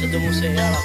सिद्धू मूसेवाला।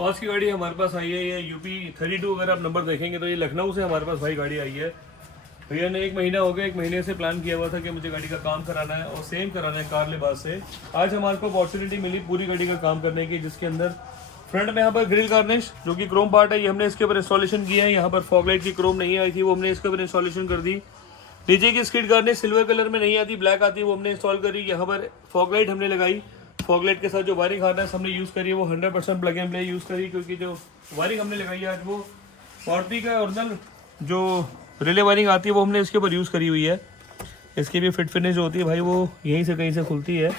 पास की गाड़ी हमारे पास आई है, ये यूपी 32। अगर आप नंबर देखेंगे तो ये लखनऊ से हमारे पास भाई गाड़ी आई है। भैया ने 1 महीना हो गया, 1 महीने से प्लान किया हुआ था कि मुझे गाड़ी का काम कराना है और सेम कराना है कार लिबास से। आज हमारे को अपॉर्चुनिटी मिली पूरी गाड़ी का काम करने की, जिसके अंदर फ्रंट में यहाँ पर ग्रिल गार्निश जो कि क्रोम पार्ट है, ये हमने इसके ऊपर इंस्टॉलेशन किया है। यहाँ पर फॉगलाइट की क्रोम नहीं आई थी, वो हमने इसके ऊपर इंस्टॉलेशन कर दी। नीचे की स्किड गार्निश सिल्वर कलर में नहीं आती, ब्लैक आती है, वो हमने इंस्टॉल करी। यहाँ पर फॉगलाइट हमने लगाई। फॉगलाइट के साथ जो वायरिंग हार्नेस हमने यूज़ करी है वो 100% प्लग एंड प्ले यूज़ करी, क्योंकि जो वायरिंग हमने लगाई है आज वो मारुति का ओरिजिनल जो रिले वायरिंग आती है वो हमने इसके ऊपर यूज़ करी हुई है। इसकी भी फिट फिनिश जो होती है भाई वो यहीं से कहीं से खुलती है।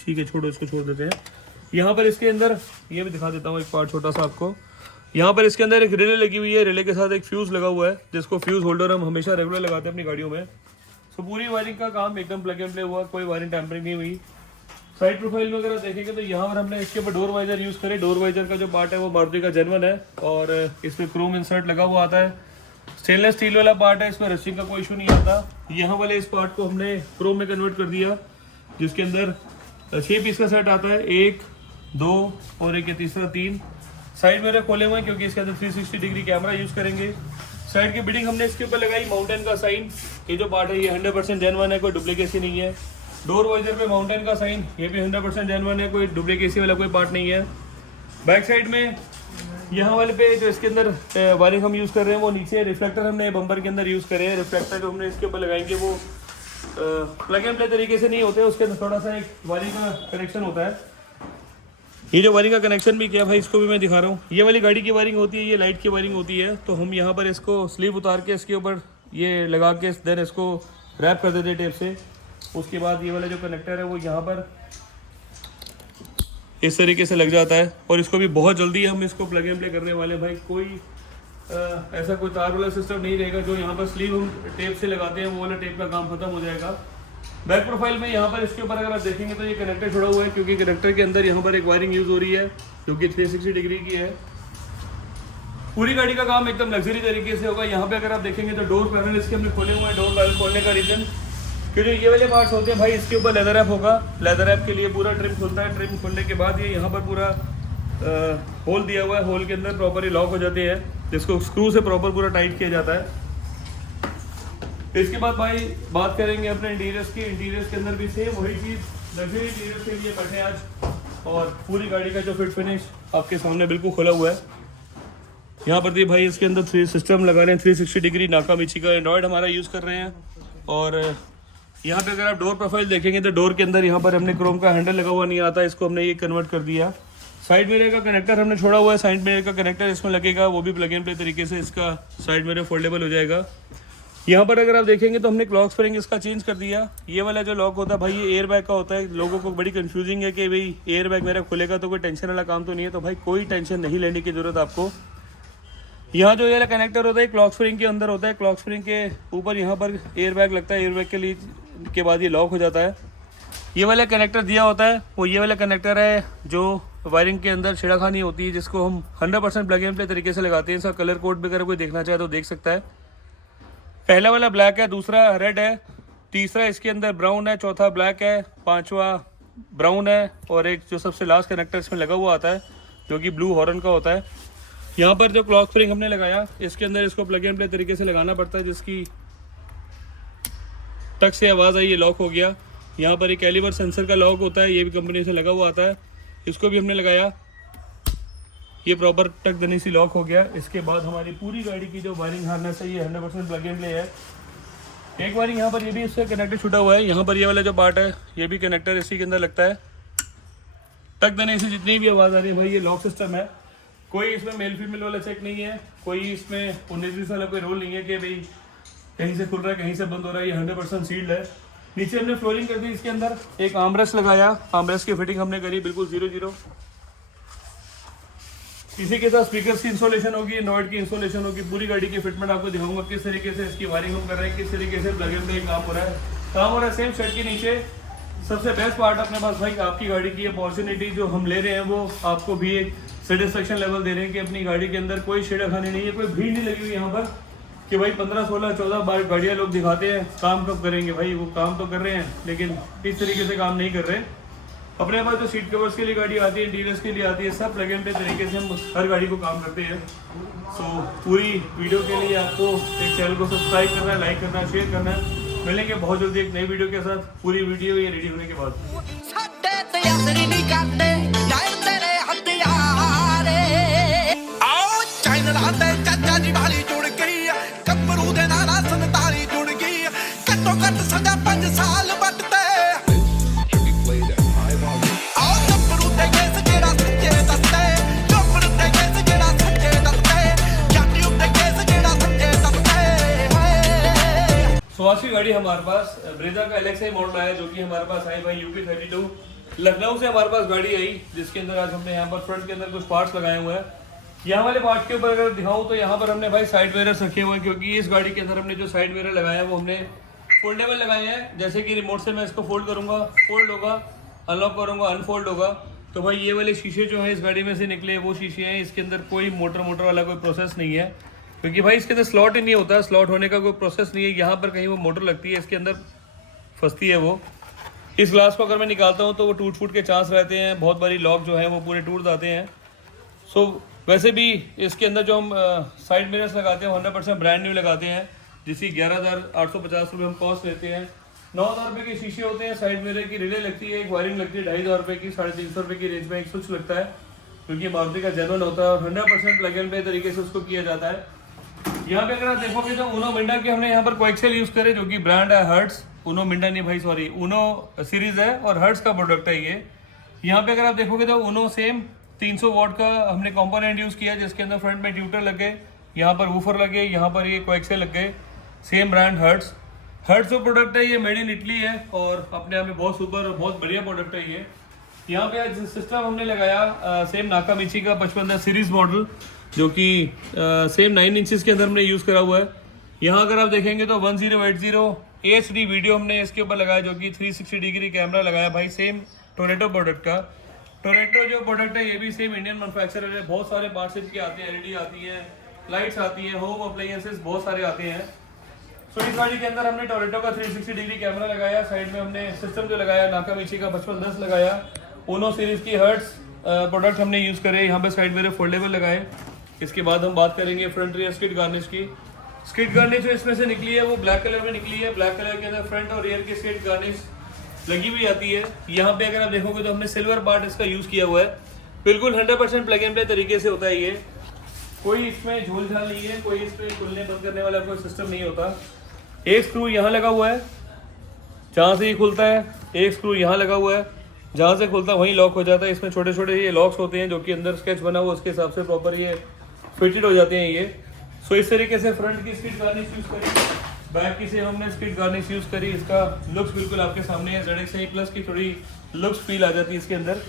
ठीक है, छोड़ो, इसको छोड़ देते हैं। यहाँ पर इसके अंदर ये भी दिखा देता हूँ एक पार्ट छोटा सा आपको। यहाँ पर इसके अंदर एक रिले लगी हुई है, रिले के साथ एक फ्यूज़ लगा हुआ है, जिसको फ्यूज़ होल्डर हम हमेशा रेगुलर लगाते हैं अपनी गाड़ियों में। सो पूरी वायरिंग का काम एकदम प्लग एंड प्ले हुआ, कोई वायरिंग टैंपरिंग नहीं हुई। साइड प्रोफाइल में अगर आप देखेंगे तो यहाँ पर हमने इसके ऊपर डोर वाइजर यूज़ करे। डोर वाइजर का जो पार्ट है वो मारुति का जेन्युइन है और इसमें क्रोम इंसर्ट लगा हुआ आता है। स्टेनलेस स्टील वाला पार्ट है, इसमें रस्टिंग का कोई इशू नहीं आता। यहाँ वाले इस पार्ट को हमने क्रोम में कन्वर्ट कर दिया, जिसके अंदर 6 पीस का सेट आता है, 1, 2 और एक तीसरा 3। साइड मेरे खोले हुए हैं क्योंकि इसके अंदर 360 डिग्री कैमरा यूज़ करेंगे। साइड की बिडिंग हमने इसके ऊपर लगाई माउंटेन का साइन। ये जो पार्ट है ये 100% जेन्युइन है, कोई डुप्लीकेसी नहीं है। डोर वाइजर पे माउंटेन का साइन, ये भी 100% जेन्युइन है, कोई डुप्लीकेसी वाला कोई पार्ट नहीं है। बैक साइड में यहाँ वाले पे जो इसके अंदर वायरिंग हम यूज़ कर रहे हैं वो नीचे रिफ्लेक्टर हमने बम्पर के अंदर यूज़ करे हैं। रिफ्लेक्टर जो हमने इसके ऊपर लगाएंगे वो प्लग एंड प्ले तरीके से नहीं होते, उसके अंदर थोड़ा सा एक वायरिंग का कनेक्शन होता है। ये जो वायरिंग का कनेक्शन भी किया भाई, इसको भी मैं दिखा रहा हूँ। ये वाली गाड़ी की वायरिंग होती है, ये लाइट की वायरिंग होती है। तो हम यहाँ पर इसको स्लीव उतार के इसके ऊपर ये लगा के देन इसको रैप कर देते टेप से। उसके बाद ये वाला जो कनेक्टर है वो यहाँ पर इस तरीके से लग जाता है और इसको भी बहुत जल्दी हम इसको प्लग एंड प्ले करने वाले हैं भाई। कोई ऐसा कोई तार वाला सिस्टम नहीं रहेगा। जो यहाँ पर स्लीव हम टेप से लगाते हैं वो वाला टेप का काम खत्म हो जाएगा। बैक प्रोफाइल में यहाँ पर इसके ऊपर अगर आप देखेंगे तो ये कनेक्टर जुड़ा हुआ है, क्योंकि कनेक्टर के अंदर यहाँ पर एक वायरिंग यूज़ हो रही है जो कि 360 डिग्री की है। पूरी गाड़ी का काम एकदम लग्जरी तरीके से होगा। यहाँ पे अगर आप देखेंगे तो डोर पैनल इसके हमने खोले हुए हैं। डोर पैनल खोलने का रीज़न कि जो ये वाले पार्ट्स होते हैं भाई, इसके ऊपर लेदर रैप होगा। लेदर रैप के लिए पूरा ट्रिम खुलता है। ट्रिम खुलने के बाद ये यहाँ पर पूरा होल दिया हुआ है। होल के अंदर प्रॉपरली लॉक हो जाते हैं, जिसको स्क्रू से प्रॉपर पूरा टाइट किया जाता है। इसके बाद भाई बात करेंगे अपने इंटीरियर्स की। इंटीरियर्स के अंदर भी सेम वही चीज़ लग्जरी इंटीरियर्स के लिए बैठे आज। और पूरी गाड़ी का जो फिट फिनिश आपके सामने बिल्कुल खुला हुआ है। यहाँ पर भी भाई इसके अंदर 3 सिस्टम लगा रहे हैं, 360 डिग्री नाका मिची का एंड्रॉयड हमारा यूज़ कर रहे हैं। और यहाँ पे अगर आप डोर प्रोफाइल देखेंगे तो डोर के अंदर यहाँ पर हमने क्रोम का हैंडल लगा हुआ नहीं आता, इसको हमने ये कन्वर्ट कर दिया। साइड मिरर का कनेक्टर हमने छोड़ा हुआ है। साइड मिरर का कनेक्टर इसमें लगेगा, वो भी प्लग एंड प्ले तरीके से इसका साइड मिरर फोल्डेबल हो जाएगा। यहाँ पर अगर आप देखेंगे तो हमने क्लॉक स्प्रिंग इसका चेंज कर दिया। ये वाला जो लॉक होता है भाई, ये एयर बैग का होता है। लोगों को बड़ी कंफ्यूजिंग है कि भाई एयर बैग मेरा खुलेगा तो कोई टेंशन वाला काम तो नहीं है। तो भाई कोई टेंशन नहीं लेने की ज़रूरत आपको। यहाँ जो ये वाला कनेक्टर होता है क्लॉक स्प्रिंग के अंदर होता है। क्लॉक स्प्रिंग के ऊपर यहाँ पर एयर बैग लगता है। एयर बैग के लिए के बाद ये लॉक हो जाता है। ये वाला कनेक्टर दिया होता है वो ये वाला कनेक्टर है जो वायरिंग के अंदर छेड़खानी होती है, जिसको हम 100% प्लग एंड प्ले तरीके से लगाते हैं। इसका कलर कोड भी अगर कोई देखना चाहे तो देख सकता है। पहला वाला ब्लैक है, दूसरा रेड है, तीसरा इसके अंदर ब्राउन है, चौथा ब्लैक है, पांचवा ब्राउन है और एक जो सबसे लास्ट कनेक्टर इसमें लगा हुआ आता है जो कि ब्लू हॉर्न का होता है। यहाँ पर जो क्लॉक स्प्रिंग हमने लगाया इसके अंदर इसको प्लग एंड प्ले तरीके से लगाना पड़ता है, जिसकी टक से आवाज़ आई, ये लॉक हो गया। यहाँ पर एक कैलिबर सेंसर का लॉक होता है, ये भी कंपनी से लगा हुआ आता है, इसको भी हमने लगाया, ये प्रॉपर टक देने से लॉक हो गया। इसके बाद हमारी पूरी गाड़ी की जो वायरिंग हार्नेस है ये 100% प्लग एंड प्ले है। एक बार यहाँ पर ये भी इससे कनेक्टर छूटा हुआ है, यहाँ पर ये वाला जो पार्ट है ये भी कनेक्टर इसी के अंदर लगता है। टक देने से जितनी भी आवाज़ आ रही है भाई, ये लॉक सिस्टम है, कोई इसमें मेल फीमेल वाला चेक नहीं है, कोई इसमें 19 वाला कोई रोल नहीं है कि भाई कहीं से खुल रहा है कहीं से बंद हो रहा है, ये 100% सील्ड है। नीचे हमने फ्लोरिंग कर दी, इसके अंदर एक आर्मरेस्ट लगाया, आर्मरेस्ट की फिटिंग हमने करी बिल्कुल 0-0। इसी के साथ स्पीकर्स की इंस्टॉलेशन होगी, नॉइड की इंस्टॉलेशन होगी, पूरी गाड़ी की फिटमेंट आपको दिखाऊंगा किस तरीके से इसकी वायरिंग हम कर रहे हैं, किस तरीके से प्लग एंड प्ले काम हो रहा है। सेम शेड के नीचे सबसे बेस्ट पार्ट अपने पास भाई, आपकी गाड़ी की अपॉर्चुनिटी जो हम ले रहे हैं वो आपको भी एक सेटिस्फेक्शन लेवल दे रहे हैं कि अपनी गाड़ी के अंदर कोई छेड़खानी नहीं है, कोई भीड़ नहीं लगी हुई यहाँ पर कि भाई 15, 16, 14 गाड़ियाँ लोग दिखाते हैं काम कब करेंगे। भाई वो काम तो कर रहे हैं लेकिन इस तरीके से काम नहीं कर रहे। अपने पास जो सीट कवर्स के लिए गाड़ी आती है, डीलर्स के लिए आती है, सब प्लग एंड प्ले तरीके से हम हर गाड़ी को काम करते हैं। सो पूरी वीडियो के लिए आपको एक चैनल को सब्सक्राइब करना है, लाइक करना है, शेयर करना है। मिलेंगे बहुत जल्दी एक नई वीडियो के साथ, पूरी वीडियो ये रेडी होने के बाद। तो आज की गाड़ी हमारे पास ब्रेजा का LXi मॉडल आया जो कि हमारे पास आई भाई UP32 लखनऊ से हमारे पास गाड़ी आई, जिसके अंदर आज हमने यहाँ पर फ्रंट के अंदर कुछ पार्ट्स लगाए हुए हैं। यहाँ वाले पार्ट के ऊपर अगर दिखाऊं तो यहाँ पर हमने भाई साइड मिरर्स रखे हुए हैं, क्योंकि इस गाड़ी के अंदर हमने जो साइड मिरर लगाया है वो हमने फोल्डेबल लगाए हैं। जैसे कि रिमोट से मैं इसको फोल्ड करूँगा, फोल्ड होगा, अनलॉक करूँगा, अनफोल्ड होगा। तो भाई ये वाले शीशे जो है इस गाड़ी में से निकले वो शीशे हैं, इसके अंदर कोई मोटर वाला कोई प्रोसेस नहीं है, क्योंकि भाई इसके अंदर स्लॉट ही नहीं होता, स्लॉट होने का कोई प्रोसेस नहीं है। यहाँ पर कहीं वो मोटर लगती है, इसके अंदर फंसती है वो। इस ग्लास को अगर मैं निकालता हूँ तो वो टूट फूट के चांस रहते हैं, बहुत बारी लॉक जो है वो पूरे टूट जाते हैं। सो वैसे भी इसके अंदर जो हम साइड मिरर्स लगाते हैं 100% ब्रांड न्यू लगाते हैं, जिसकी 11,850 रुपये हम कॉस्ट लेते हैं। 9,000 रुपये के शीशे होते हैं, साइड मिरर की रिले लगती है, एक वायरिंग लगती है 2,500 रुपये की, 350 रुपये की रेंज में एक स्विच लगता है, क्योंकि मारुति का जेन्युइन होता है और 100% प्लग एंड प्ले तरीके से उसको किया जाता है। यहाँ पे अगर आप देखोगे तो उनो मिंडा के हमने यहाँ पर कोएक्सेल यूज़ करे, जो कि ब्रांड है हर्ट्स, उनो मिंडा नहीं भाई सॉरी, उनो सीरीज़ है और हर्ट्स का प्रोडक्ट है ये। यहाँ पे अगर आप देखोगे तो उनो सेम 300 वॉट का हमने कंपोनेंट यूज़ किया, जिसके अंदर फ्रंट में ट्यूटर लगे, यहाँ पर वूफर लगे, यहाँ पर ये कोएक्सेल लग गए, सेम ब्रांड हर्ट्स। हर्ट्स जो प्रोडक्ट है ये मेड इन इटली है और अपने आप में बहुत सुपर और बहुत बढ़िया प्रोडक्ट है ये। यहाँ पे आज सिस्टम हमने लगाया सेम नाकामिची का 55 सीरीज़ मॉडल, जो कि सेम 9 इंचेस के अंदर हमने यूज़ करा हुआ है। यहाँ अगर आप देखेंगे तो 1080 HD वीडियो हमने इसके ऊपर लगाया, जो कि 360 डिग्री कैमरा लगाया भाई, सेम टोरेटो प्रोडक्ट का। टोरेटो जो प्रोडक्ट है ये भी सेम इंडियन मैन्युफैक्चरर है, बहुत सारे पार्ट्स इसके आते हैं, LED आती हैं, लाइट्स आती हैं, होम अप्लायंसेस बहुत सारे आते हैं। सो इस गाड़ी के अंदर हमने टोरेटो का 360 डिग्री कैमरा लगाया, साइड में हमने सिस्टम जो लगाया नाकामिची का 5510 लगाया, उनो सीरीज़ की हर्ट्स प्रोडक्ट हमने यूज़ करे। यहाँ पे साइड मेरे फोल्डेबल लगाए। इसके बाद हम बात करेंगे फ्रंट रियर स्किड गार्निश की। स्किड गार्निश जो इसमें से निकली है वो ब्लैक कलर में निकली है, ब्लैक कलर के अंदर फ्रंट और रियर की स्किड गार्निश लगी हुई आती है। यहाँ पे अगर आप देखोगे तो हमने सिल्वर पार्ट इसका यूज़ किया हुआ है, बिल्कुल 100% प्लग एंड प्ले तरीके से होता है ये, कोई इसमें झोल झाल नहीं है, कोई इसमें खुलने बंद करने वाला कोई सिस्टम नहीं होता। एक स्क्रू यहाँ लगा हुआ है जहाँ से ये खुलता है, एक स्क्रू यहाँ लगा हुआ है जहाँ से खुलता है वहीं लॉक हो जाता है। इसमें छोटे छोटे ये लॉक्स होते हैं जो कि अंदर स्केच बना हुआ उसके हिसाब से प्रॉपर ये फिटेड हो जाते हैं ये। सो इस तरीके से फ्रंट की स्किड गार्निश यूज़ करी, बैक की से हमने स्किड गार्निश यूज़ करी। इसका लुक्स बिल्कुल आपके सामने है, ZXi प्लस की थोड़ी लुक्स फील आ जाती है इसके अंदर।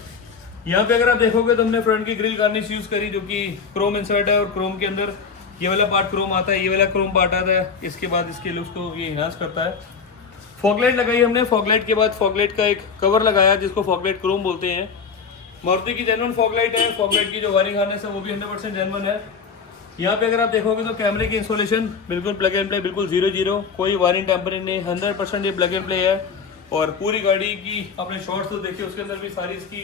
यहाँ पे अगर आप देखोगे तो हमने फ्रंट की ग्रिल गार्निश यूज़ करी, जो कि क्रोम इंसर्ट है और क्रोम के अंदर ये वाला पार्ट क्रोम आता है, ये वाला क्रोम पार्ट आता है। इसके बाद इसके लुक्स को ये इन्हांस करता है। फॉगलाइट लगाई हमने, फॉगलाइट के बाद फॉगलाइट का एक कवर लगाया जिसको फॉगलाइट क्रोम बोलते हैं। मारुति की जेन्युइन फॉगलाइट है, फॉगलाइट की जो वायरिंग हार्नेस है वो भी 100% जेन्युइन है। यहाँ पे अगर आप देखोगे तो कैमरे की इंस्टॉलेशन बिल्कुल प्लग एंड प्ले, बिल्कुल 0-0, कोई वायरिंग टेम्परिंग नहीं, 100% ये प्लग एंड प्ले है। और पूरी गाड़ी की अपने शॉर्ट्स तो देखिए, उसके अंदर भी सारी इसकी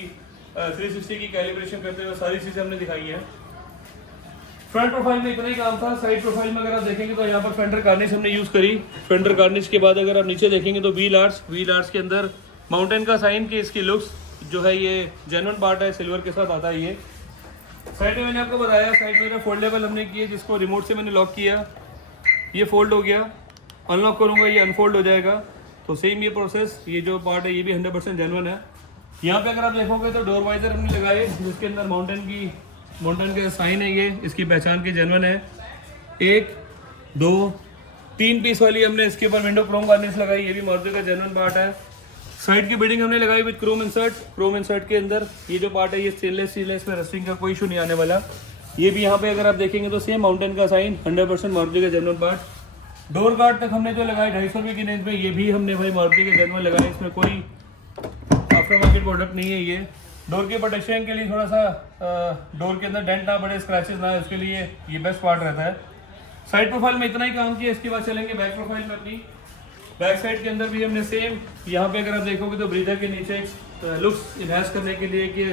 360 की कैलिब्रेशन करते हुए सारी चीज़ें हमने दिखाई हैं। फ्रंट प्रोफाइल में इतना ही काम था। साइड प्रोफाइल में अगर आप देखेंगे तो यहाँ पर फेंडर गार्निश हमने यूज़ करी। फेंडर गार्निश के बाद अगर आप नीचे देखेंगे तो व्हील आर्ट्स के अंदर माउंटेन का साइन की इसकी लुक्स जो है ये जेन्युइन पार्ट है, सिल्वर के साथ आता है ये। साइड में मैंने आपको बताया, साइड में फोल्डेबल हमने किए, जिसको रिमोट से मैंने लॉक किया, ये फोल्ड हो गया, अनलॉक करूँगा ये अनफोल्ड हो जाएगा। तो सेम ये प्रोसेस, ये जो पार्ट है ये भी 100% जेन्युइन है। यहाँ पे अगर आप देखोगे तो डोर वाइजर हमने लगाए, जिसके अंदर माउंटेन का साइन है, ये इसकी पहचान की जेन्युइन है। 1 2 3 पीस वाली हमने इसके ऊपर विंडो क्रोम गार्निश लगाई, ये भी मारुति का जेन्युइन पार्ट है। साइड की बिल्डिंग हमने लगाई विद क्रोम इंसर्ट के अंदर। ये जो पार्ट है ये स्टेनलेस स्टील है, इसमें रस्टिंग का कोई इशू नहीं आने वाला। ये भी यहाँ पे अगर आप देखेंगे तो सेम माउंटेन का साइन, 100% मारुति का जेन्युइन पार्ट। डोर गार्ड तक हमने जो लगाए 250 रुपये की रेंज में, ये भी हमने भाई मारुति के जेन्युइन लगाए, इसमें कोई आफ्टर मार्केट प्रोडक्ट नहीं है। ये डोर के प्रोटेक्शन के लिए थोड़ा सा डोर के अंदर डेंट ना पड़े, स्क्रैचेस ना, उसके लिए ये बेस्ट पार्ट रहता है। साइड प्रोफाइल में इतना ही काम किया। इसके बाद चलेंगे बैक प्रोफाइल में। अपनी बैक साइड के अंदर भी हमने सेम, यहाँ पे अगर आप देखोगे तो ब्रीदर के नीचे लुक्स इन्हांस करने के लिए कि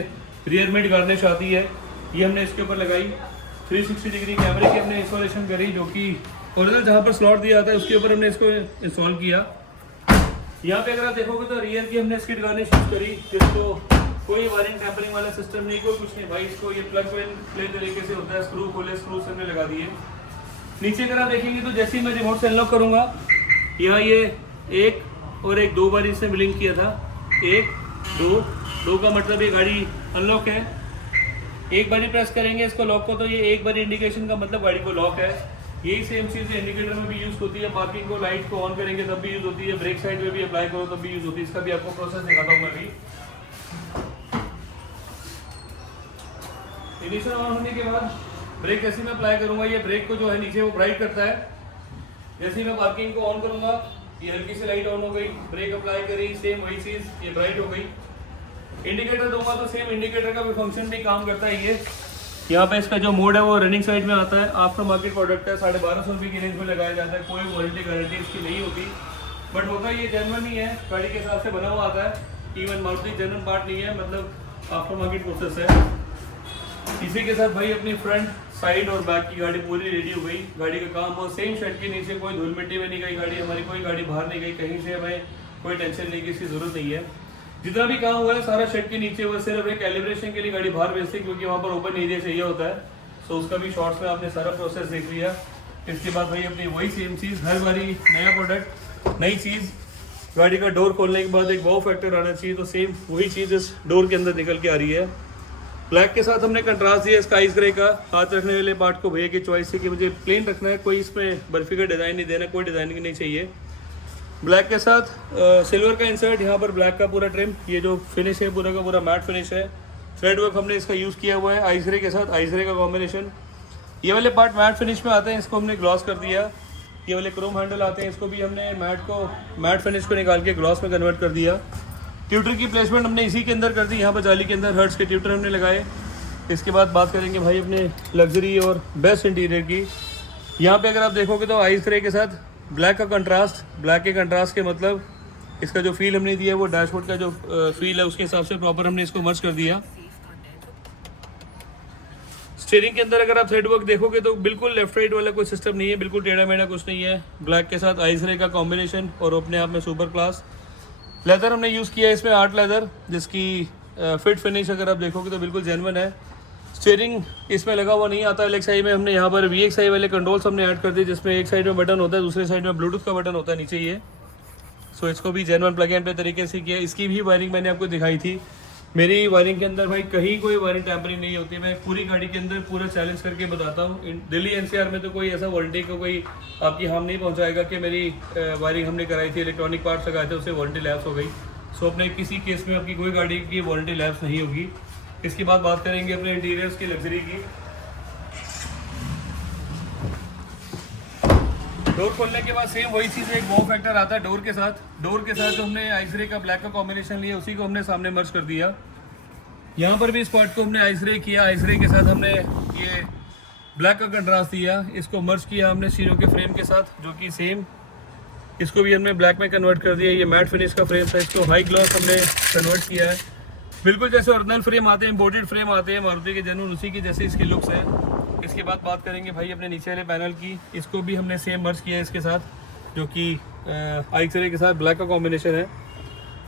रियर मिड गार्निश आती है, ये हमने इसके ऊपर लगाई। 360 डिग्री कैमरे की हमने इंस्टॉलेशन करी, जो कि ओरिजिनल जहाँ पर स्लॉट दिया था उसके ऊपर हमने इसको इंस्टॉल किया। यहाँ पे अगर आप देखोगे तो रियर की हमने स्किड गार्निश यूज करी, जिसको कोई वायरिंग टेम्परिंग वाला सिस्टम नहीं, कोई कुछ नहीं भाई। इसको ये प्लग एंड प्ले तरीके से होता है, स्क्रू खोले, स्क्रू से हमने लगा दिए। नीचे अगर आप देखेंगे तो जैसे ही मैं रिमोट से अनलॉक करूँगा, यहाँ ये 1 और 1 2 बार इससे ब्लिंक किया था। 1 2 का मतलब ये गाड़ी अनलॉक है। एक बारी प्रेस करेंगे इसको लॉक को, तो ये एक बारी इंडिकेशन का मतलब गाड़ी को लॉक है। यही सेम चीज़ इंडिकेटर में भी यूज़ होती है, पार्किंग को लाइट को ऑन करेंगे तब भी यूज़ होती है, ब्रेक साइड में भी अप्लाई करो तब भी यूज़ होती है। इसका भी आपको प्रोसेस दिखाता हूँ मैं भी। इनिशियल ऑन होने के बाद ब्रेक जैसे मैं अप्लाई करूँगा, ये ब्रेक को जो है नीचे वो ब्राइट करता है। जैसे ही मैं पार्किंग को ऑन करूँगा, ये हल्की सी लाइट ऑन हो गई, ब्रेक अप्लाई करी, सेम वही चीज़, ये ब्राइट हो गई। इंडिकेटर दूंगा तो सेम इंडिकेटर का भी फंक्शन भी काम करता है। ये यहाँ पे इसका जो मोड है वो रनिंग साइड में आता है। आफ्टर मार्केट प्रोडक्ट है, 1250 रुपये की रेंज में लगाया जाता है। कोई वारंटी गारंटी इसकी नहीं होती, बट होता ये जेन्युइन ही है, गाड़ी के हिसाब से बना हुआ आता है। इवन मारुति जेन्युइन पार्ट नहीं है, मतलब आफ्टर मार्केट प्रोसेस है। इसी के साथ भाई अपनी फ्रंट साइड और बैक की गाड़ी पूरी रेडी हो गई। गाड़ी का काम और सेम शेड के नीचे, कोई धूल मिट्टी में नहीं गई गाड़ी हमारी, कोई गाड़ी बाहर नहीं गई कहीं से, हमें कोई टेंशन नहीं की, इसकी जरूरत नहीं है। जितना भी काम हुआ है सारा शेड के नीचे हुआ, सिर्फ एक कैलिब्रेशन के लिए गाड़ी बाहर भेजती, क्योंकि वहाँ पर ओपन एरिया चाहिए होता है। सो उसका भी शॉर्ट्स में आपने सारा प्रोसेस देख लिया। इसके बाद भाई अपनी वही सेम चीज़, हर बारी नया प्रोडक्ट नई चीज़। गाड़ी का डोर खोलने के बाद एक वाव फैक्टर आना चाहिए, तो सेम वही चीज़ इस डोर के अंदर निकल के आ रही है। ब्लैक के साथ हमने कंट्रास्ट दिया स्काई ग्रे का। हाथ रखने वाले पार्ट को भैया की चॉइस है कि मुझे प्लेन रखना है, कोई इसमें बर्फी का डिज़ाइन नहीं देना, कोई डिज़ाइनिंग नहीं चाहिए। ब्लैक के साथ सिल्वर का इंसर्ट, यहाँ पर ब्लैक का पूरा ट्रिम, ये जो फिनिश है पूरा का पूरा मैट फिनिश है। थ्रेड वर्क हमने इसका यूज़ किया हुआ है, आइसरे के साथ आइसरे का कॉम्बिनेशन। ये वाले पार्ट मैट फिनिश में आते हैं, इसको हमने ग्लॉस कर दिया। ये वाले क्रोम हैंडल आते हैं, इसको भी हमने मैट फिनिश को निकाल के ग्लॉस में कन्वर्ट कर दिया। ट्यूटर की प्लेसमेंट हमने इसी के अंदर कर दी, यहाँ पर जाली के अंदर हर्ट्स के ट्यूटर हमने लगाए। इसके बाद बात करेंगे भाई अपने लग्जरी और बेस्ट इंटीरियर की। यहाँ पे अगर आप देखोगे तो आइस ग्रे के साथ ब्लैक का कंट्रास्ट, ब्लैक के कंट्रास्ट के मतलब इसका जो फील हमने दिया है वो डैशबोर्ड का जो फील है उसके हिसाब से प्रॉपर हमने इसको मर्ज कर दिया। स्टीयरिंग के अंदर अगर आप थ्रेड वर्क देखोगे तो बिल्कुल लेफ्ट राइट वाला कोई सिस्टम नहीं है, बिल्कुल टेढ़ा मेढ़ा कुछ नहीं है। ब्लैक के साथ आइस ग्रे का कॉम्बिनेशन और अपने आप में सुपर क्लास। लेदर हमने यूज़ किया है इसमें आर्ट लेदर, जिसकी फिट फिनिश अगर आप देखोगे तो बिल्कुल जेन्युइन है। स्टीयरिंग इसमें लगा हुआ नहीं आता LXI में, हमने यहाँ पर VXI वाले कंट्रोल्स हमने ऐड कर दिए, जिसमें एक साइड में बटन होता है, दूसरे साइड में ब्लूटूथ का बटन होता है नीचे ये। सो इसको भी जेन्युइन प्लग एंड प्ले तरीके से किया। इसकी भी वायरिंग मैंने आपको दिखाई थी। मेरी वायरिंग के अंदर भाई कहीं कोई वायरिंग टैम्परिंग नहीं होती, मैं पूरी गाड़ी के अंदर पूरा चैलेंज करके बताता हूँ। दिल्ली NCR में तो कोई ऐसा वारंटी को कोई आपकी हार्म नहीं पहुँचाएगा कि मेरी वायरिंग हमने कराई थी, इलेक्ट्रॉनिक पार्ट्स लगाए थे, उससे वारंटी लैप्स हो गई। सो अपने किसी केस में आपकी कोई गाड़ी की वारंटी लैप्स नहीं होगी। इसके बाद बात करेंगे अपने इंटीरियर्स की, लग्जरी की। डोर खोलने के बाद सेम वही चीज़, एक वाव फैक्टर आता है डोर के साथ। डोर के साथ जो हमने आइसरे का ब्लैक का कॉम्बिनेशन लिया उसी को हमने सामने मर्ज कर दिया। यहाँ पर भी इस पार्ट को हमने आइसरे किया, आइसरे के साथ हमने ये ब्लैक का कंट्रास्ट दिया, इसको मर्ज किया हमने शीरो के फ्रेम के साथ, जो कि सेम इसको भी हमने ब्लैक में कन्वर्ट कर दिया। ये मैट फिनिश का फ्रेम था, इसको हाई ग्लॉस हमने कन्वर्ट किया है। बिल्कुल जैसे ओरिजिनल फ्रेम आते हैं, इंपोर्टेड फ्रेम आते हैं मारुति के जेन्युइन, उसी की जैसे इसकी लुक्स है। इसके बाद बात करेंगे भाई अपने नीचे वाले पैनल की। इसको भी हमने सेम मर्ज किया है इसके साथ, जो कि आई के साथ ब्लैक का कॉम्बिनेशन है।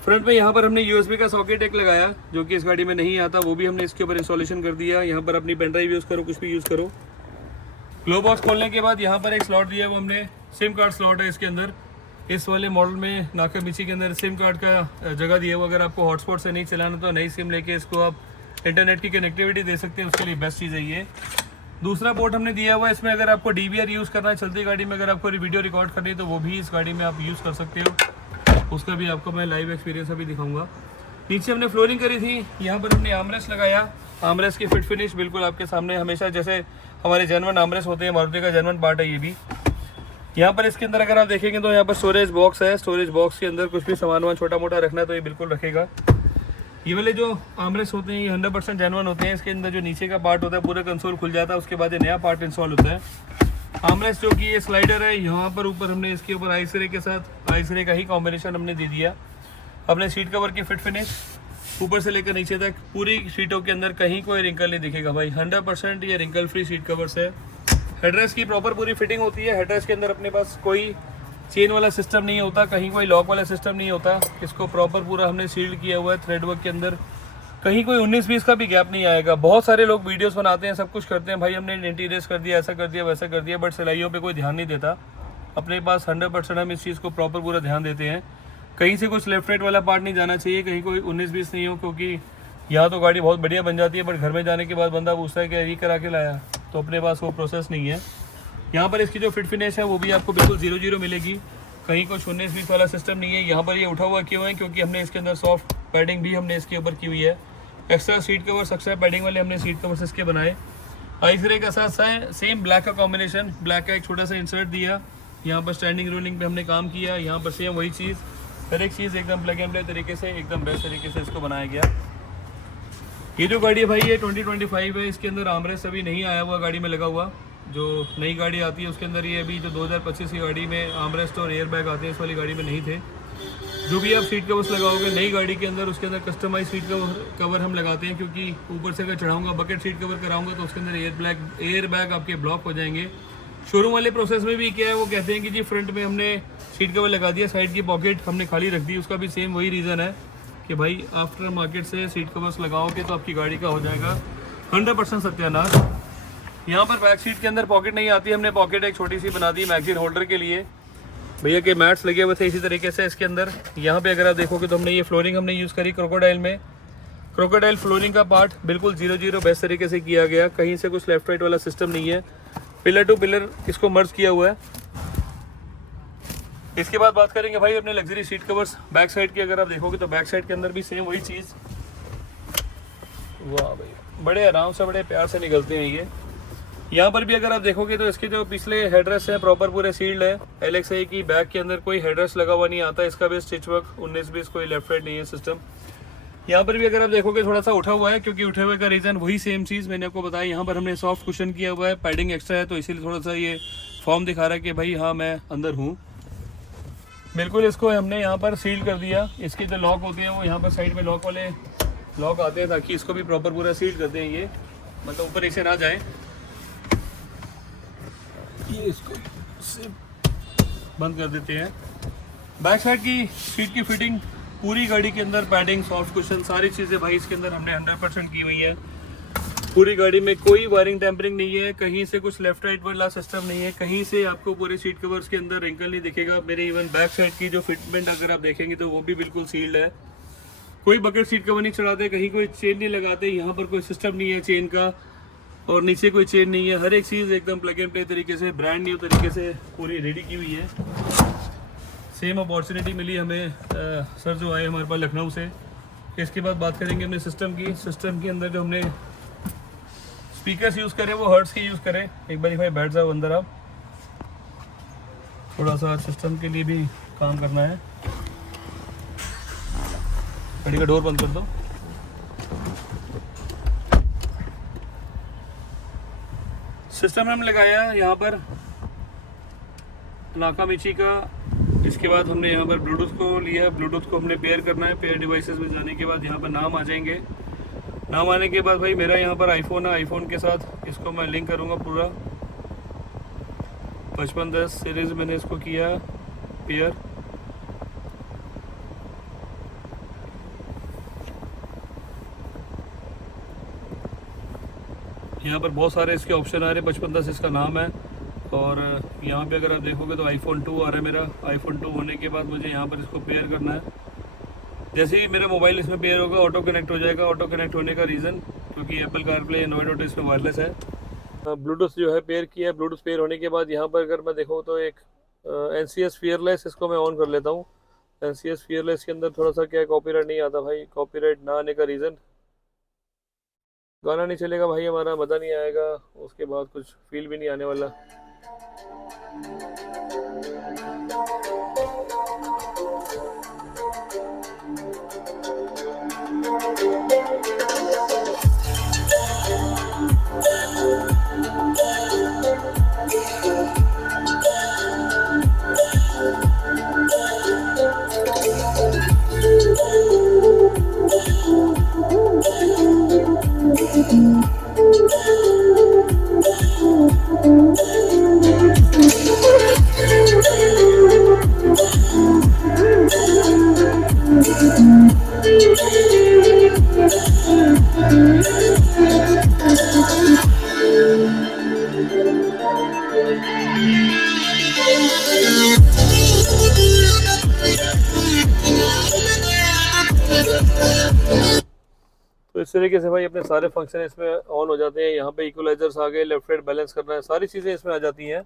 फ्रंट में यहाँ पर हमने यूएसबी का सॉकेट एक लगाया, जो कि इस गाड़ी में नहीं आता, वो भी हमने इसके ऊपर इंस्टॉलेशन कर दिया। यहाँ पर अपनी पेन ड्राइव यूज़ करो, कुछ भी यूज़ करो। ग्लो बॉक्स खोलने के बाद यहाँ पर एक स्लॉट दिया है, वो हमने सिम कार्ड स्लॉट है इसके अंदर। इस वाले मॉडल में नाकामिची के अंदर सिम कार्ड का जगह दिया हुआ। अगर आपको हॉटस्पॉट से नहीं चलाना तो नई सिम लेके इसको आप इंटरनेट की कनेक्टिविटी दे सकते हैं, उसके लिए बेस्ट चीज़ है ये। दूसरा पोर्ट हमने दिया हुआ है इसमें, अगर आपको DVR यूज़ करना है चलती गाड़ी में, अगर आपको वीडियो रिकॉर्ड करनी है तो वो भी इस गाड़ी में आप यूज़ कर सकते हो। उसका भी आपको मैं लाइव एक्सपीरियंस अभी दिखाऊंगा। नीचे हमने फ्लोरिंग करी थी, यहाँ पर हमने आर्मरेस्ट लगाया। आर्मरेस्ट की फिट फिनिश बिल्कुल आपके सामने, हमेशा जैसे हमारे जेन्युइन आर्मरेस्ट होते हैं, मारुति का जेन्युइन पार्ट है ये भी। यहाँ पर इसके अंदर अगर आप देखेंगे तो यहाँ पर स्टोरेज बॉक्स है। स्टोरेज बॉक्स के अंदर कुछ भी सामान छोटा मोटा रखना है तो ये बिल्कुल रखेगा। ये वाले जो आर्मरेस्ट होते हैं ये 100% जेन्युइन होते हैं। इसके अंदर जो नीचे का पार्ट होता है पूरा कंसोल खुल जाता है, उसके बाद ये नया पार्ट इंस्टॉल होता है। आर्मरेस्ट जो कि ये स्लाइडर है, यहाँ पर ऊपर हमने इसके ऊपर आइसरे के साथ आइसरे का ही कॉम्बिनेशन हमने दे दिया। अपने सीट कवर की फिट फिनिश ऊपर से लेकर नीचे तक पूरी सीटों के अंदर कहीं कोई रिंकल नहीं दिखेगा भाई, 100% ये रिंकल फ्री सीट कवर्स है। हेडरेस्ट की प्रॉपर पूरी फिटिंग होती है। हेडरेस्ट के अंदर अपने पास कोई चेन वाला सिस्टम नहीं होता, कहीं कोई लॉक वाला सिस्टम नहीं होता। इसको प्रॉपर पूरा हमने सील्ड किया हुआ है थ्रेड वर्क के अंदर, कहीं कोई 19-20 का भी गैप नहीं आएगा। बहुत सारे लोग वीडियोस बनाते हैं, सब कुछ करते हैं भाई, हमने इंटीरियर्स कर दिया, ऐसा कर दिया, वैसा कर दिया, बट सिलाइयों पे कोई ध्यान नहीं देता। अपने पास 100% हम इस चीज़ को प्रॉपर पूरा ध्यान देते हैं। कहीं से कुछ लेफ्ट राइट वाला पार्ट नहीं जाना चाहिए, कहीं कोई 19-20 नहीं हो, क्योंकि यहाँ तो गाड़ी बहुत बढ़िया बन जाती है बट घर में जाने के बाद बंदा पूछता है कि ये करा के लाया, तो अपने पास वो प्रोसेस नहीं है। यहाँ पर इसकी जो फिट फिनिश है वो भी आपको बिल्कुल 0-0 मिलेगी, कहीं कुछ 19-20 वाला सिस्टम नहीं है। यहाँ पर ये उठा हुआ क्यों है, क्योंकि हमने इसके अंदर सॉफ्ट पैडिंग भी हमने इसके ऊपर की हुई है। Extra seat covers, extra padding वाले हमने सीट कवर्स इसके बनाए। आइसरे का साथ सेम ब्लैक का कॉम्बिनेशन, ब्लैक का एक छोटा सा इंसर्ट दिया। यहाँ पर स्टैंडिंग रोलिंग पे हमने काम किया। यहाँ पर सेम वही चीज़, हर एक चीज़ एकदम प्लग एंड प्ले तरीके से, एकदम बेस्ट तरीके से इसको बनाया गया। ये जो गाड़ी है भाई ये 2025 है, इसके अंदर आर्मरेस्ट अभी नहीं आया हुआ गाड़ी में लगा हुआ। जो नई गाड़ी आती है उसके अंदर ये अभी जो 2025 की गाड़ी में आर्मरेस्ट और एयर बैग आते हैं, इस वाली गाड़ी में नहीं थे। जो भी आप सीट कवर्स लगाओगे नई गाड़ी के अंदर, उसके अंदर कस्टमाइज सीट कवर हम लगाते हैं, क्योंकि ऊपर से अगर चढ़ाऊंगा बकेट सीट कवर कराऊंगा तो उसके अंदर एयर बैग आपके ब्लॉक हो जाएंगे। शोरूम वाले प्रोसेस में भी क्या है, वो कहते हैं कि जी फ्रंट में हमने सीट कवर लगा दिया, साइड की पॉकेट हमने खाली रख दी। उसका भी सेम वही रीज़न है कि भाई आफ्टर मार्केट से सीट कवर्स लगाओगे तो आपकी गाड़ी का हो जाएगा 100% सत्यानाश। यहाँ पर बैक सीट के अंदर पॉकेट नहीं आती, हमने पॉकेट एक छोटी सी बना दी मैगजीन होल्डर के लिए। भैया के मैट्स लगे हुए थे इसी तरीके से इसके अंदर। यहाँ पे अगर आप देखोगे तो हमने ये फ्लोरिंग हमने यूज़ करी क्रोकोडाइल में। क्रोकोडाइल फ्लोरिंग का पार्ट बिल्कुल 0-0 बेस्ट तरीके से किया गया, कहीं से कुछ लेफ्ट राइट वाला सिस्टम नहीं है। पिलर टू पिलर इसको मर्ज किया हुआ है। इसके बाद बात करेंगे भाई अपने luxury seat covers back side की। अगर आप देखोगे तो बैक साइड के अंदर भी सेम वही चीज़। वाह भाई, बड़े आराम से बड़े प्यार से निकलते हैं ये। यहाँ पर भी अगर आप देखोगे तो इसके जो पिछले हेडरेस्ट है प्रॉपर पूरे सील्ड है। LXI की बैक के अंदर कोई हेडरेस्ट लगा हुआ नहीं आता, इसका भी स्टिच वर्क 19-20 कोई लेफ्ट राइट नहीं है सिस्टम। यहाँ पर भी अगर आप देखोगे थोड़ा सा उठा हुआ है, क्योंकि उठे हुए का रीज़न वही सेम चीज़ मैंने आपको बताया। यहाँ पर हमने सॉफ्ट कुशन किया हुआ है, पैडिंग एक्स्ट्रा है, तो इसीलिए थोड़ा सा ये फॉर्म दिखा रहा है कि भाई हाँ मैं अंदर हूँ। बिल्कुल इसको हमने यहाँ पर सील कर दिया। इसके जो लॉक होते हैं वो यहाँ पर साइड में लॉक वाले लॉक आते हैं, ताकि इसको भी प्रॉपर पूरा सील करते हैं ये, मतलब ऊपर इसे ना जाए। ये इसको से बंद कर देते हैं। बैक साइड की सीट की फिटिंग पूरी गाड़ी के अंदर, पैडिंग, सॉफ्ट कुशन, सारी चीज़ें भाई इसके अंदर हमने 100% की हुई है। पूरी गाड़ी में कोई वायरिंग टेम्परिंग नहीं है, कहीं से कुछ लेफ्ट राइट वाला सिस्टम नहीं है, कहीं से आपको पूरे सीट कवर्स के अंदर रिंकल नहीं दिखेगा। मेरे इवन बैक साइड की जो फिटमेंट अगर आप देखेंगे तो वो भी बिल्कुल सील्ड है। कोई बकेट सीट कवर नहीं चढ़ाते, कहीं कोई चेन नहीं लगाते, यहाँ पर कोई सिस्टम नहीं है चेन का, और नीचे कोई चेन नहीं है। हर एक चीज़ एकदम प्लग एंड प्ले तरीके से, ब्रांड न्यू तरीके से पूरी रेडी की हुई है। सेम अपॉर्चुनिटी मिली हमें सर जो आए हमारे पास लखनऊ से। इसके बाद बात करेंगे हमने सिस्टम की। सिस्टम के अंदर जो हमने स्पीकर्स यूज़ करें वो हर्ट्स के यूज़ करें। एक बार भाई बैठ जाओ अंदर, आप थोड़ा सा सिस्टम के लिए भी काम करना है। गाड़ी का डोर बंद कर दो। सिस्टम हमने लगाया यहाँ पर नाकामिची का इसके बाद हमने यहाँ पर ब्लूटूथ को लिया, ब्लूटूथ को हमने पेयर करना है। पेयर डिवाइसेस में जाने के बाद यहाँ पर नाम आ जाएंगे। नाम आने के बाद भाई मेरा यहाँ पर आईफोन है, आईफोन के साथ इसको मैं लिंक करूँगा पूरा। 5510 सीरीज़ मैंने इसको किया पेयर। यहाँ पर बहुत सारे इसके ऑप्शन आ रहे हैं, 5510 इसका नाम है। और यहाँ पे अगर आप देखोगे तो आईफोन 2 आ रहा है मेरा। आईफोन 2 होने के बाद मुझे यहाँ पर इसको पेयर करना है। जैसे ही मेरा मोबाइल इसमें पेयर होगा ऑटो कनेक्ट हो जाएगा। ऑटो कनेक्ट होने का रीज़न क्योंकि एप्पल कारप्ले एंड्रॉइड ऑटो इसमें वायरलेस है। ब्लूटूथ जो है पेयर किया है। ब्लूटूथ पेयर होने के बाद यहाँ पर अगर मैं देखूँ तो एक NCS फियरलेस इसको मैं ऑन कर लेता हूँ। NCS फियरलेस के अंदर थोड़ा सा क्या कॉपीराइट नहीं आता भाई। कॉपीराइट ना आने का रीज़न, गाना नहीं चलेगा भाई हमारा, मज़ा नहीं आएगा, उसके बाद कुछ फील भी नहीं आने वाला। तो इस तरीके से भाई अपने सारे फंक्शन इसमें ऑन हो जाते हैं। यहाँ पे इक्वलाइजर्स आ गए, लेफ्ट राइट बैलेंस करना है, सारी चीज़ें इसमें आ जाती हैं।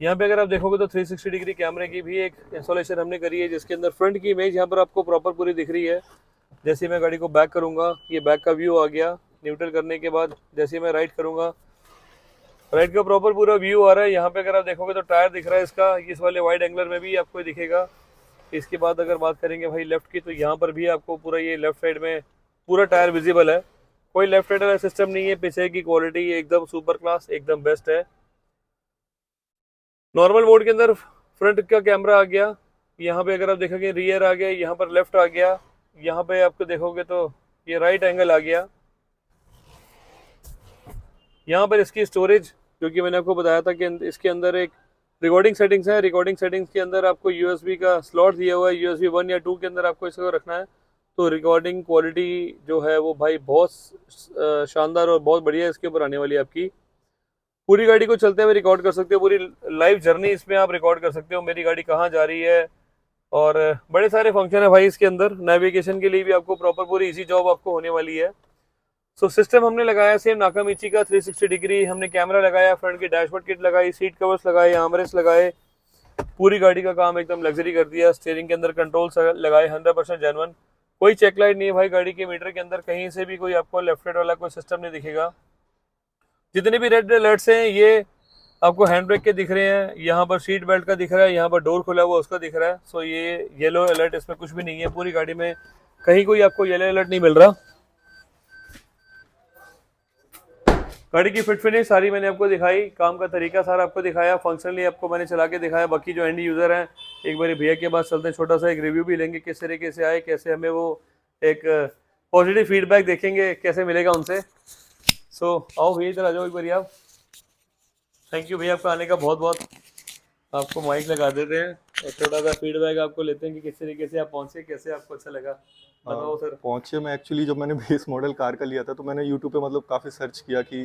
यहाँ पे अगर आप देखोगे तो 360 डिग्री कैमरे की भी एक इंस्टॉलेशन हमने करी है, जिसके अंदर फ्रंट की इमेज यहाँ पर आपको प्रॉपर पूरी दिख रही है। जैसे मैं गाड़ी को बैक करूँगा, ये बैक का व्यू आ गया। न्यूट्रल करने के बाद जैसे मैं राइट करूँगा, राइट का प्रॉपर पूरा व्यू आ रहा है। यहाँ पे अगर आप देखोगे तो टायर दिख रहा है इसका, इस वाले वाइड एंगलर में भी आपको दिखेगा। इसके बाद अगर बात करेंगे भाई लेफ्ट की, तो यहाँ पर भी आपको पूरा ये लेफ्ट साइड में पूरा टायर विजिबल है। कोई लेफ्ट राइट वाला सिस्टम नहीं है। पीछे की क्वालिटी एकदम सुपर क्लास, एकदम बेस्ट है। नॉर्मल मोड के अंदर फ्रंट का कैमरा आ गया। यहाँ पे अगर आप देखोगे रियर आ गया, यहाँ पर लेफ्ट आ गया, यहाँ पे आपको देखोगे तो ये राइट एंगल आ गया। यहाँ पर इसकी स्टोरेज, जो कि मैंने आपको बताया था कि इसके अंदर एक रिकॉर्डिंग सेटिंग्स है। रिकॉर्डिंग सेटिंग्स के अंदर आपको USB का स्लॉट दिया हुआ है। USB 1 या 2 के अंदर आपको इसको रखना है। तो रिकॉर्डिंग क्वालिटी जो है वो भाई बहुत शानदार और बहुत बढ़िया इसके ऊपर आने वाली है आपकी। पूरी गाड़ी को चलते हुए रिकॉर्ड कर सकते हो, पूरी लाइव जर्नी इसमें आप रिकॉर्ड कर सकते हो, मेरी गाड़ी कहाँ जा रही है। और बड़े सारे फंक्शन है भाई इसके अंदर। नेविगेशन के लिए भी आपको प्रॉपर पूरी इजी जॉब आपको होने वाली है। सो सिस्टम हमने लगाया सेम नाकामिची का 360 डिग्री। हमने कैमरा लगाया, फ्रंट की डैशबोर्ड किट लगाई, सीट कवर्स लगाए, आर्मरेस्ट लगाए, पूरी गाड़ी का काम एकदम लग्जरी कर दिया। स्टीयरिंग के अंदर कंट्रोल्स लगाए 100% जेन्युइन। कोई चेक लाइट नहीं है भाई गाड़ी के मीटर के अंदर, कहीं से भी कोई आपको लेफ्ट राइट वाला कोई सिस्टम नहीं दिखेगा। जितने भी रेड अलर्ट्स हैं ये आपको हैंड ब्रेक के दिख रहे हैं, यहाँ पर सीट बेल्ट का दिख रहा है, यहाँ पर डोर खुला हुआ उसका दिख रहा है। सो ये येलो अलर्ट इसमें कुछ भी नहीं है। पूरी गाड़ी में कहीं कोई आपको येलो अलर्ट नहीं मिल रहा। गाड़ी की फिट फिनिश सारी मैंने आपको दिखाई, काम का तरीका सारा आपको दिखाया, फंक्शनली आपको मैंने चला के दिखाया। बाकी जो एंड यूज़र हैं, एक बार भैया के पास चलते हैं, छोटा सा एक रिव्यू भी लेंगे किस तरीके से आए, कैसे हमें वो एक पॉजिटिव फीडबैक देखेंगे कैसे मिलेगा उनसे। सो आओ भैया इधर आ जाओ एक बार आप। थैंक यू भैया आपका आने का बहुत बहुत। आपको माइक लगा देते हैं और छोटा सा फीडबैक आपको लेते हैं कि किस तरीके से आप पहुँचे, कैसे आपको अच्छा लगा, बताओ सर। पहुंचे मैं एक्चुअली जब मैंने बेस मॉडल कार का लिया था तो मैंने यूट्यूब पे मतलब काफ़ी सर्च किया कि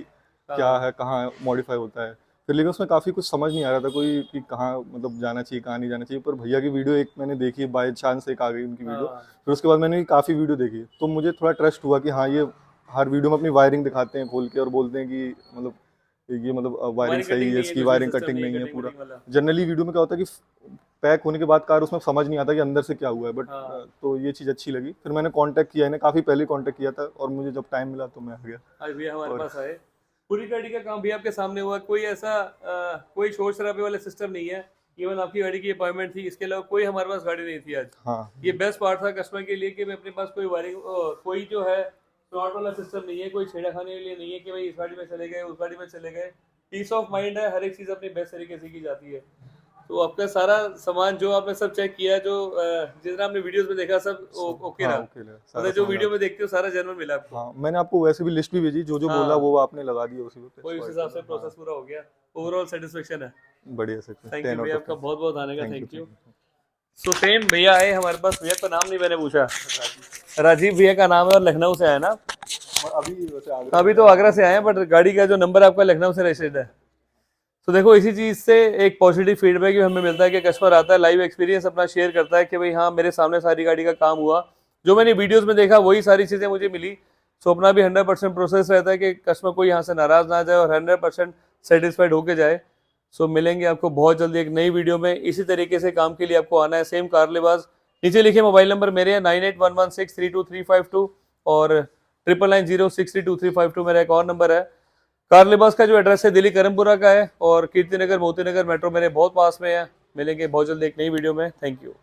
क्या है, कहाँ मॉडिफाई होता है। फिर लेकिन उसमें काफ़ी कुछ समझ नहीं आ रहा था कोई कि कहाँ मतलब जाना चाहिए, कहाँ नहीं जाना चाहिए। पर भैया की वीडियो एक मैंने देखी, बाय चांस एक आ गई उनकी वीडियो। फिर उसके बाद मैंने काफ़ी वीडियो देखी तो मुझे थोड़ा ट्रस्ट हुआ कि हाँ ये हर वीडियो में अपनी वायरिंग दिखाते हैं खोल के और बोलते हैं कि मतलब ये मतलब वायरिंग सही है, इसकी वायरिंग कटिंग नहीं है पूरा। जनरली वीडियो में क्या होता है कि पैक होने के बाद कार उसमें समझ नहीं आता कि अंदर से क्या हुआ है। बट तो ये चीज़ अच्छी लगी। फिर मैंने कांटेक्ट किया, इन्हें काफ़ी पहले कांटेक्ट किया था और मुझे जब टाइम मिला तो मैं आ गया। आज भैया हमारे पास आए, पूरी गाड़ी का काम भी आपके सामने हुआ। कोई ऐसा कोई शोर शराबे वाला सिस्टम नहीं है। इवन आपकी गाड़ी की अपॉइंटमेंट थी, इसके अलावा कोई हमारे पास गाड़ी नहीं थी आज। हाँ, ये बेस्ट पार्ट था कस्टमर के लिए कि मैं अपने पास कोई वायरिंग कोई जो है स्लॉट वाला सिस्टम नहीं है, कोई छेड़ा खाने के लिए नहीं है कि भाई इस गाड़ी में चले गए उस गाड़ी में चले गए। पीस ऑफ माइंड है, हर एक चीज़ अपनी बेस्ट तरीके से की जाती है। तो आपका सारा सामान जो आपने सब चेक किया, जो जितना आपने वीडियोस में देखा सब ओके हाँ रहा, ओके लगा, सारा मतलब जो सामान वीडियो में देखते हो सारा जेन्युइन मिला आपको। हाँ मैंने आपको वैसे भी लिस्ट भी भेजी, जो जो हाँ। बोला वो आपने लगा दिया उसी पे। कोई उस हिसाब से प्रोसेस पूरा हो गया, ओवरऑल सेटिस्फेक्शन है। बढ़िया सर, थैंक यू 10 भैया, आउट आपका ऑफ बहुत बहुत आने का 10। Thank you. सो सेम भैया आए हमारे पास, भैया का नाम नहीं मैंने पूछा, राजीव भैया का नाम है और लखनऊ से आया ना। अभी वैसे आगरा अभी तो आगरा से आए हैं, बट गाड़ी का जो नंबर आपका लखनऊ से रजिस्टर्ड है। तो देखो इसी चीज़ से एक पॉजिटिव फीडबैक हमें मिलता है कि कस्टमर आता है, लाइव एक्सपीरियंस अपना शेयर करता है कि भाई हाँ मेरे सामने सारी गाड़ी का काम हुआ, जो मैंने वीडियोस में देखा वही सारी चीज़ें मुझे मिली। सो अपना भी 100% प्रोसेस रहता है कि कस्टमर कोई यहाँ से नाराज़ ना जाए और 100% सेटिस्फाइड होके जाए। सो मिलेंगे आपको बहुत जल्दी एक नई वीडियो में। इसी तरीके से काम के लिए आपको आना है सेम कार लिबास। नीचे लिखे मोबाइल नंबर मेरे हैं 9811632352 और 9990632352 मेरा एक और नंबर है। कार लिबास का जो एड्रेस है दिल्ली करमपुरा का है और कीर्ति नगर मोती नगर मेट्रो मेरे बहुत पास में है। मिलेंगे बहुत जल्दी एक नई वीडियो में। Thank you.